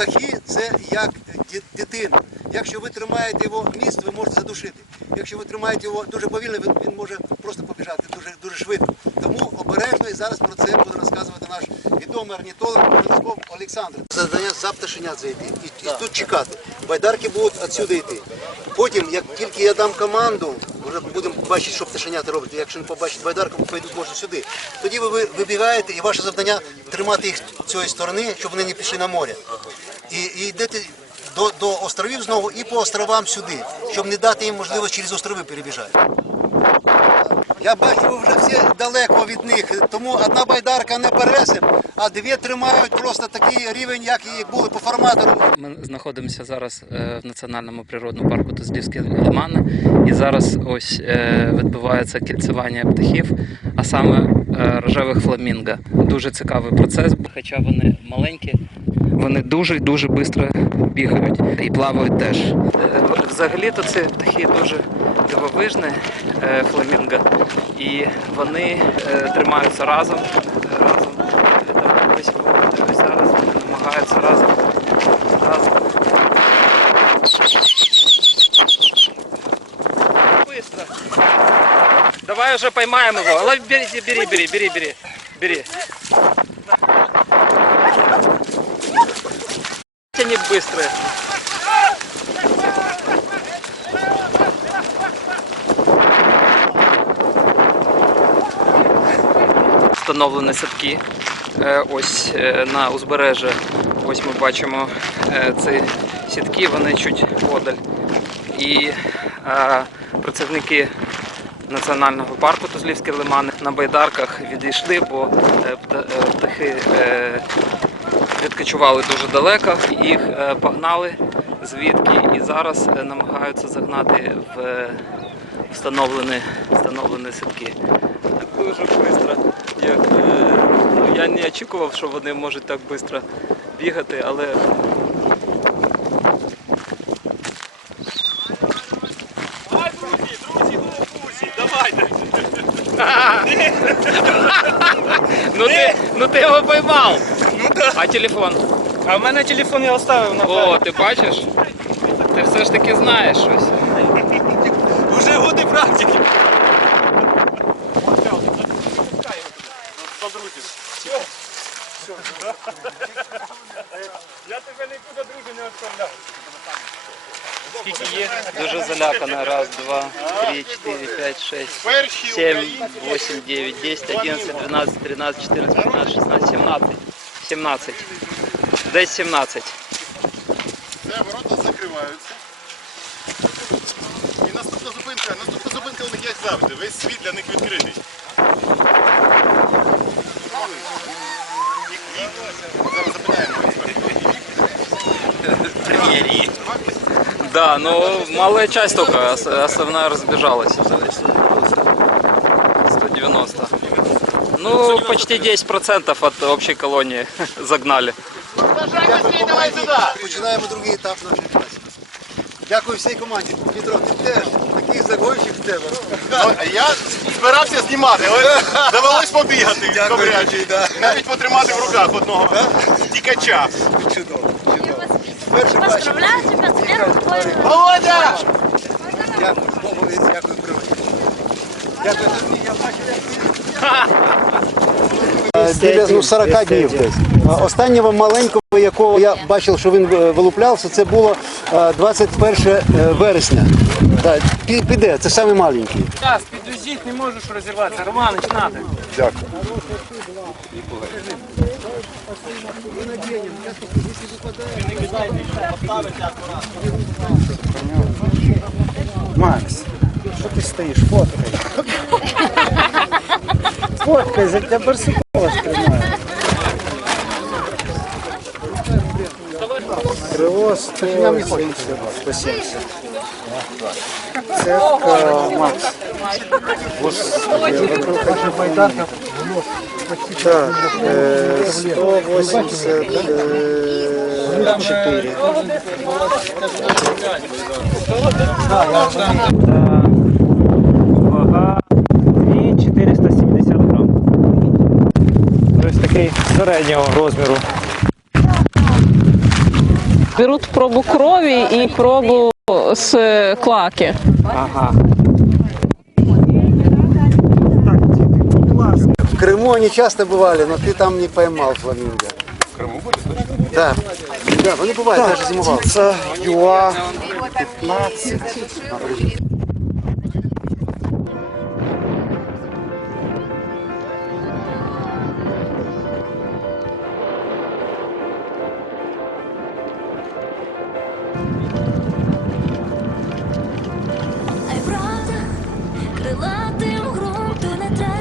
птахи це як дитина. Якщо ви тримаєте його міст, ви можете задушити. Якщо ви тримаєте його дуже повільно, він, він може просто побіжати дуже, дуже швидко. Тому обережно і зараз про це буде розказувати наш відомий орнітолог Мельников Олександр. Завдання запташення зайти і, і тут чекати. Байдарки будуть відсюди йти. Потім, як тільки я дам команду, вже будемо бачити, що пташенята роблять. Якщо не побачать байдарку, пойдуть може сюди. Тоді ви ви вибігаєте, і ваше завдання тримати їх з цієї сторони, щоб вони не пішли на море. І, і йдете до, до островів знову і по островам сюди, щоб не дати їм можливість через острови перебіжати. Я бачу, ви вже всі далеко від них, тому одна байдарка не пересип, а дві тримають просто такий рівень, як і були по форматору. Ми знаходимося зараз е, в національному природному парку Тузлівські лимани, і зараз ось е, відбувається кільцевання птахів, а саме е, рожевих фламінго. Дуже цікавий процес, хоча вони маленькі, вони дуже дуже швидко бігають і плавають теж. Е, Взагалі-то ці птахи дуже дивовижні е, фламінго, і вони е, тримаються разом. е, разом. Ось, ось зараз вони намагаються разом разом. Быстро. Давай уже поймаем его. Лови, бери, бери, бери, бери, бери, бери. Быстрые. Встановлені садки. Е, Ось е, на узбережжі. Ось ми бачимо е, ці сітки, вони чуть подаль. І працівники національного парку Тузлівські лимани на байдарках відійшли, бо пта- птахи відкочували дуже далеко, їх е, погнали звідки і зараз е, намагаються загнати в е, встановлені, встановлені сітки. Дуже швидко. Як, ну, я не очікував, що вони можуть так швидко бігати, але друзі, друзі, ну ти, ну ти його поймав. Ну да. А телефон? А в мене телефон я оставив на О, ти бачиш? Ти все ж таки знаєш щось. Вже годи практики. Я тебе нікуди, друзі, не відправляю. Скільки є? Дуже залякана. Раз, два, три, чотири, п'ять, шесть, сім, вісім, дев'ять, десять, одинадцять, дванадцять, тринадцять, чотирнадцять, п'ятнадцять, шістнадцять, сімнадцять. Сімнадцять. Десь сімнадцять. Все, ворота закриваються. І наступна зупинка, наступна зупинка у них як завжди. Весь світ для них відкритий. Зараз зупиняємо. Да, ну малая часть только, ос- основная разбежалась. 190. Ну, почти 10% от общей колонии загнали. Дякую команді. Починаємо другий етап нашої праці. Дякую всій команді. Дмитро, ти теж такий загонщик в тебе. Ну, Я збирався знімати, але довелось побігати. добряче. Навіть потримати в руках одного тікача. Чудово, чудово. Бачу. Поздравляю тебя с первым твоим Володя! Дякую, Богу, дякую. Дякую я бачу, як Біля ну, 40 днів десь. Останнього маленького, якого я бачив, що він е, вилуплявся, це було е, 21 вересня. Так, Піде, це самий маленький. Зараз, підождіть, не можеш розірватися. Романич, надо. Дякую. Макс, що ти стоїш? Фоткай. Фоткай, за тебе Барсукова стримає. Крило 170, 170. Цепка Макс. Вокруг байдарки. Так, э, 184. Вага і 470 грам. Ось такий середнього розміру. Беруть пробу крові і пробу з клаки. Ага. В Крыму они часто бывали, но ты там не поймал фламинго. В Крыму были точно? Да. Да, они бывают, даже зимовал. Птица ЮА 15. da